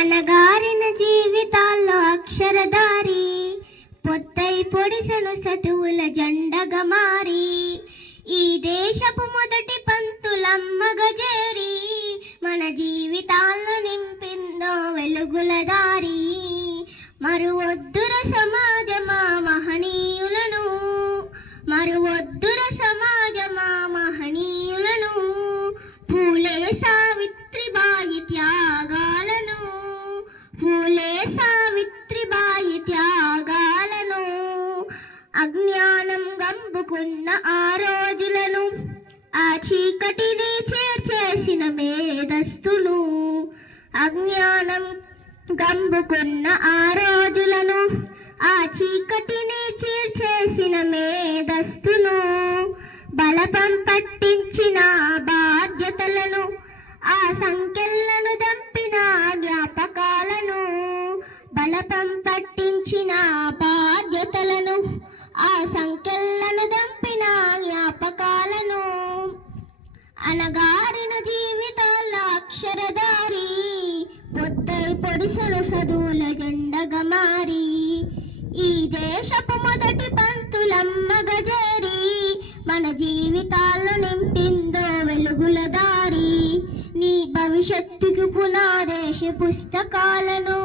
అనగారిన జీవితాల్లో అక్షరధారి పొద్దై పొడిసెను చదువుల జెండగా మారి ఈ దేశపు మొదటి పంతులమ్మగా చేరి మన జీవితాల్లో నింపిందో వెలుగుల దారి. మరువొద్దుర సమాజమా మహనీయులను, మరువొద్దుర సమాజమా మహనీయులను, పూలే సావిత్రిబాయి త్యాగాలను, పూలే సావిత్రిబాయి త్యాగాలను. అజ్ఞానం గంపుకున్న ఆ రోజులను, ఆ చీకటిని చేర్చేసిన మేధస్తులు. అజ్ఞానం గంపుకున్న ఆ రోజులను, ఆ చీకటిని చీల్చేసిన మేధస్తులు. బలపం పట్టించిన బాధ్యతలను, ఆ సంఖ్యలను దంపిన జ్ఞాపకాలను. బలపం పట్టించిన బాధ్యతలను, ఆ సంఖ్యలను దంపిన జ్ఞాపకాలను. అనగారిన జీవితాల అక్షరధారి పొద్దై పొడిసెను చదువుల జెండగా మారి ఈ దేశపు మొదటి పంతులమ్మగా చేరి మన జీవితాల్లో నింపిందో వెలుగుల దారి. నీ భవిష్యత్తుకు పునాదేశ పుస్తకాలను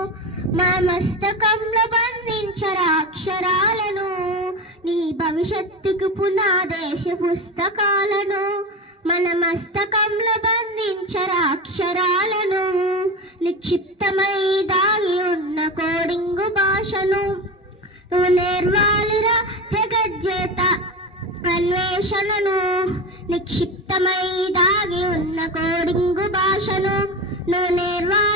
మా మస్తకంలో బంధించరా అక్షరాలను. నీ భవిష్యత్తుకు పునాదేశ పుస్తకాలను మన మస్తకంలో బంధించరా అక్షరాలను. నిక్షిప్తమై దాగి ఉన్న కోడింగు భాషను నువ్వు నేర్వాలిరా జగజ్జేత అన్వేషణను. నిక్షిప్తమై దాగి ఉన్న కోడింగు భాషను నువ్వు నేర్వాలి